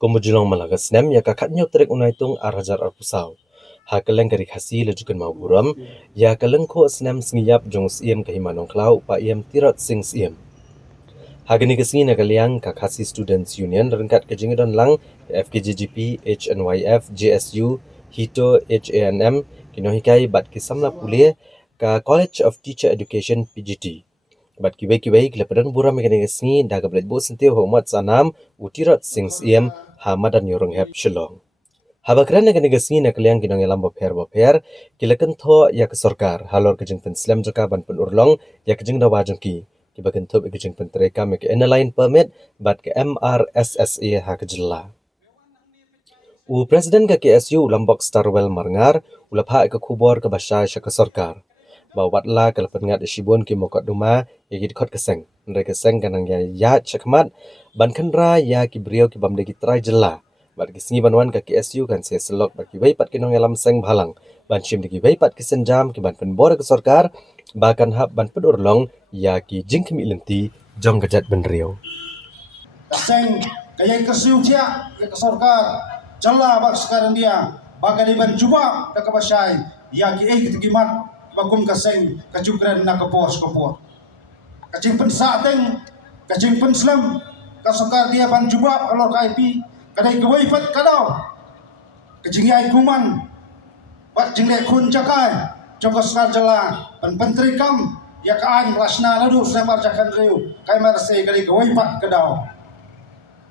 Komujulong malaga snem ya kakatnya trek unaitung arajar arpusau. Hakeleng kari khasi lejukan mau buram, ya kaleng ko snem sngiyap jong siem kahimanong klau pa iem tirat sing siem. Hagani kesingi nagaliang kakasi Students Union rengkat kejingidon lang FKJGP, HNYF, JSU, HITO, HANM, kinohikai bat kisamla pule ka College of Teacher Education PGT. Bat kibai kelepadan buram megani kesingi dagablet bo sentiu homat sanam utirat sing siem hamadan yorong hep shillong. Habakran na kanigasni na kaliang ginong ilang bapher, kilakan tho ya ke sorkar, halor kajing penslam joka ban penurlong ya kajing dawajong ki. Kibakan tho kajing pentreka me ke airline permit, bat ke MRSSA ha kajilla. U Presiden ke KSU Lombok Starwell Marngar, ulapha ke kubor ke basya sya ke sorkar. Bawatla ke lepengat ishibun ki mokot duma, ya gidikot keseng. Mereka keseng kanang ya cakmat, ban kendra ya ki beriau ki bamdegi trai jela. Bat kisingi banwan ke KSU kan saya selok bat kibai pat kinong alam seng bhalang ban shim digi bai pat kisenjam ki ban penbor ke sorkar bahkan hab ban pedurlong ya ki jingkemi lenti jong gajat benriau seng kaya KSU cia ke sorkar jalla bak sekarang dia bagai ban juba ke kabasai ya ki kitigimat bagum kaseng kacukran na kapos kacing pensa teng kacing penslam ka sorkar dia ban juba alor ka IP kadai gawai pat kadau kejingai kuman pat jingle kun cakai jongkos jala pan pentri kam ya kaan lasna ladu samar jakan riu kai marse kadai gawai pat kadau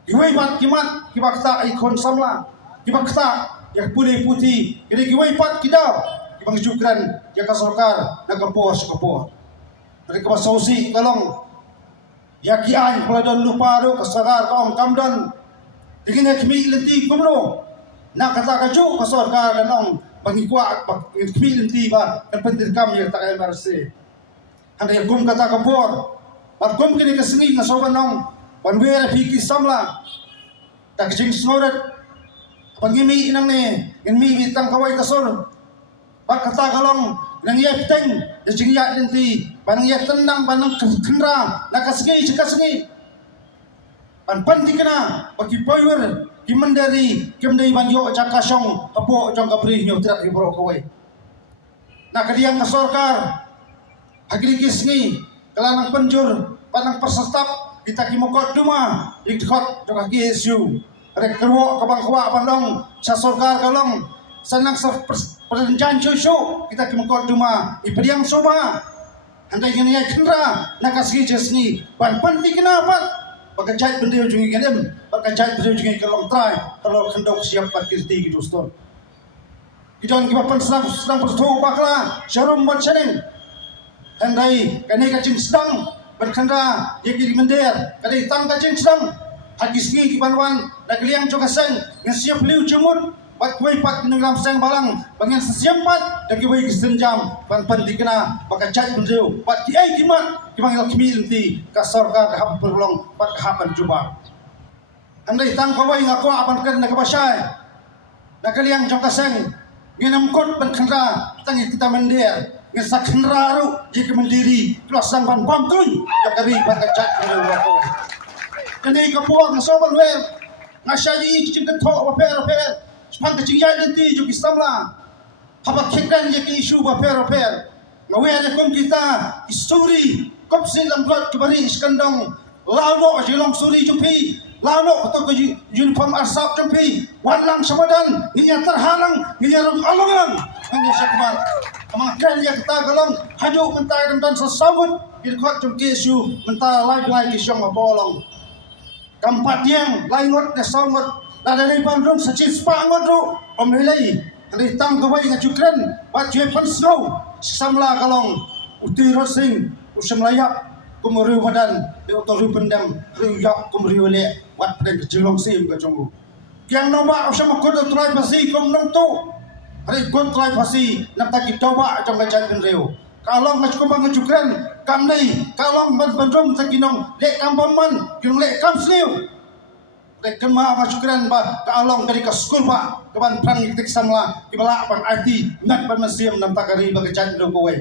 gawai pat kimat kibakta ikon samla kibakta ya putih putih kadai gawai pat kidau kibang jukran ya ka sorkar na kapos mereka basausi kalong ya kian peladon lupa do kasakar kaong kamdan Tingin kami lenti kumlo, nak kata kaju kasor ka danong pangikwa kami lenti ba ang pentir kami yang tak MRC. Handa kum kata kapor, pat kum kini kesengi na soban nong panwera piki samla, tak jing snoret pangimi inang ne, inmi bitang kawai kasor, pat kata kalong nang yep teng, jing ya lenti, panang yep tenang panang kendra, nakasengi cekasengi. Panti kena bagi power kimandari banjo cakasong apo jong kapri nyo trak ibro kawai nak kadiang sorkar agrigis ni kalanang penjur panang persestap kita kimokot duma ikot jong KSU rek kerwo kabang kwa pandong sa sorkar kalong sanang sa perjanjian cucu kita kimokot duma ipediang soba handai gini ya kendra nakasgi jesni panti kena pat Pagkajait benda yung jungi ganim, pagkajait benda yung jungi kalong try, kalau kendok siap pakirti gitu ston. Kita kibapan sedang bertuh bakla, syarum buat seneng. Andai kani kacing sedang berkenda, dia kiri mender, kadai tang kacing sedang, hadis ni kibanwan, dak liang juga seng, yang siap liu jemur, pat kuai pat kinang seng balang, bangan sesiam pat, dak kuai kesenjam, pan dikena, pagkajait benda yung, pat kiai kimat. Kimang ilki kasar ka kahap perlong pat kahapan juba. Andai tang kawai ngako apan kan nakabasay. Nakaliang jokaseng nginamkot ban khandra tangi kita mender. Ngisak khandraru jika mendiri kelasang ban bangkun jakari ban kacak ngelo roko. Kani kapuang soban wer ngasyaji cingkat tho baper span kacingya nanti juki samla. Habat kekan jeki isu baper ngawe ada kom kita isturi kop silam buat kembali iskandang lano jilang suri jumpi lano atau ke uniform arsap jumpi walang samadan ninya terhalang ninya alongan ninya sakman amakan ya kita galong haju mentai dan sesawut irkot jumpi isu mentai lai kisong abolong kampat yang laingot na sawut lada ni pandung sacis pangot ro pemilai Ritang kawai ngajukran pat jepan snow samla kalong uti rosing usamlayak kumuriu badan de otoru pendam riyak kumuriu le wat pen jelong sim ka jongu yang nomba usama kodo try pasi kom nong tu hari kon try pasi napta kitawa jong gajan penreu kalong ngajukman ngajukran kamnai kalong bandrom sakinong le kambaman kinong le kamsliu Rekan ma masukran ba kaalong dari ke school ba kaban prang itik samla ibala pan IT nak pan masiam nam takari ba kecak do kowe